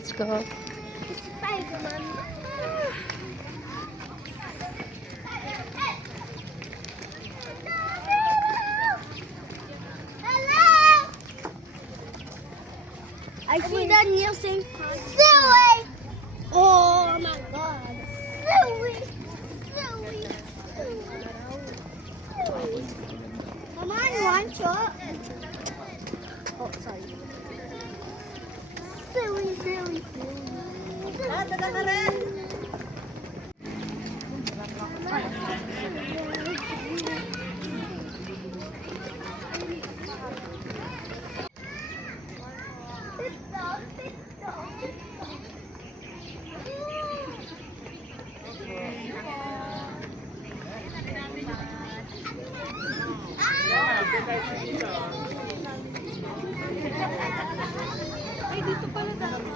Let's go. Spider-Man. Hello! I see Daniel saying, Silly! Oh my god. Silly! Silly! Silly! Come on, one shot. Oh, sorry. Silly, silly, silly. Ay, dito pala dapat.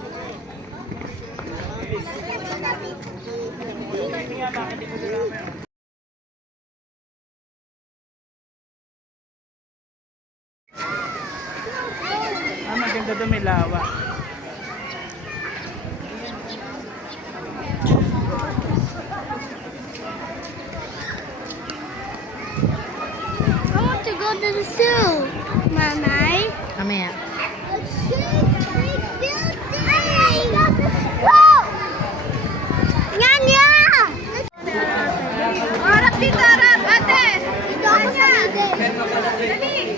Maganda doon, may lawa. I want to go to the zoo, Mamay. Mamaya. Yan ya! Harap dito, harap, ate! Dito ako sa ate. Dali!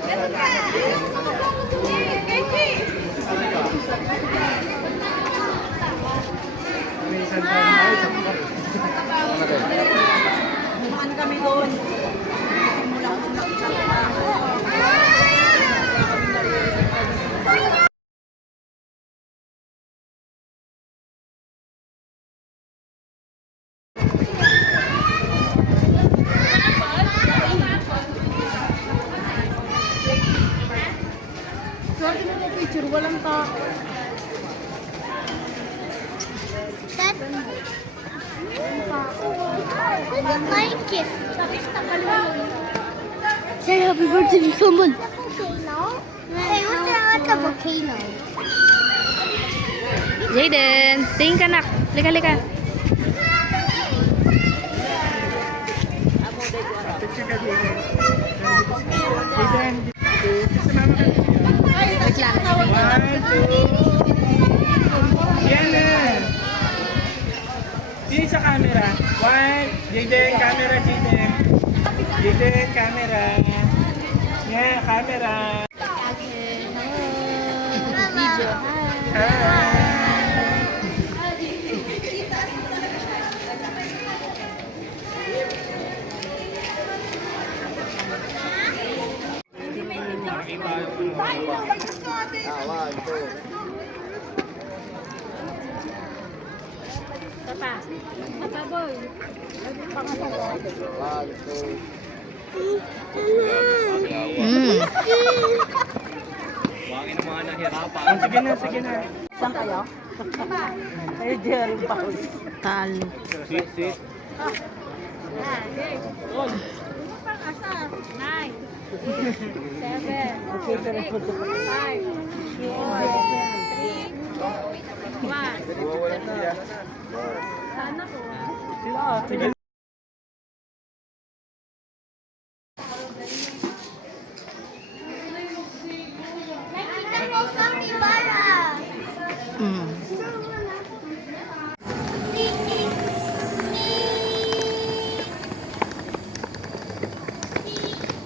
Dito ka! Kenji! Bukan kami doon. Swerte mo yung picture, walang tao. Thank you. Say happy birthday to someone. Volcano? Hey, what's that at the volcano? Jaden, tingin ka nak. Lika, lika. Picture ka din. Aiden, kasama ka din. Wait lang. 1, 2. Yan na. Dito sa camera. 1. Jaden, camera, Jaden. Jaden, camera. Yeah, camera. Okay. Video. Hi. Papa. Papa boy. Wangin ang mga nahirapan. Oh, sige na, sige na. Saan kayo? Ay, Jerry Paul. Talo. Sit, sit. Sige. Mm.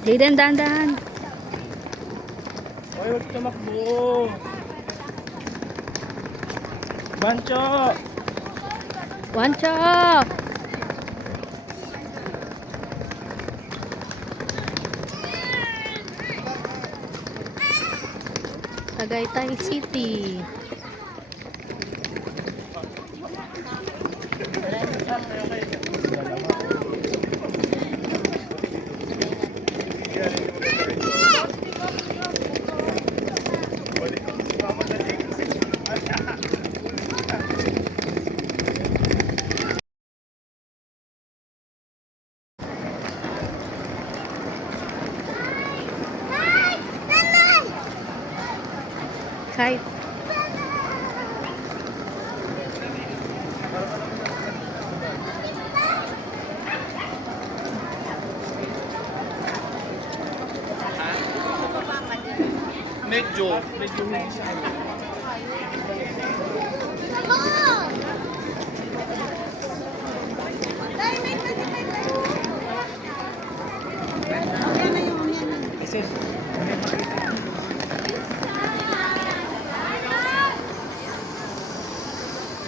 Jaden, dahan-dahan. Oy, huwag tumakbo. Bancho. Wancho! Tagaytay City. Kite. medyo.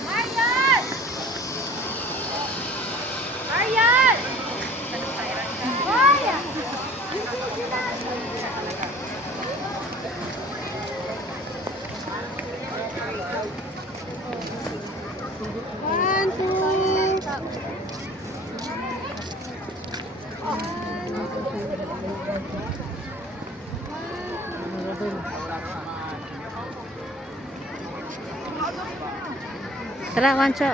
Marian! Marian! Marian! One, two. Tara, Wancho.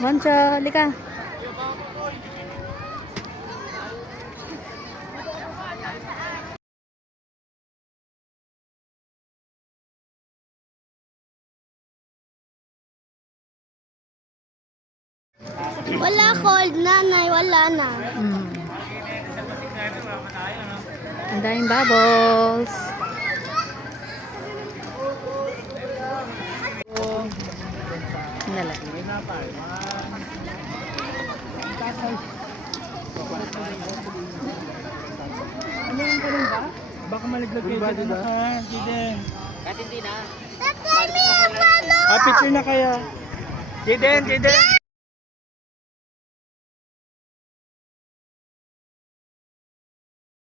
Wancho, lika. Wala cold, nanay. Wala na. Ang daming bubbles. Nala. Ano yung ganun ba? Baka malaglag kayo dyan na ka. Jiden. Tatay, may akala! Picture na kayo. Jiden, Jiden.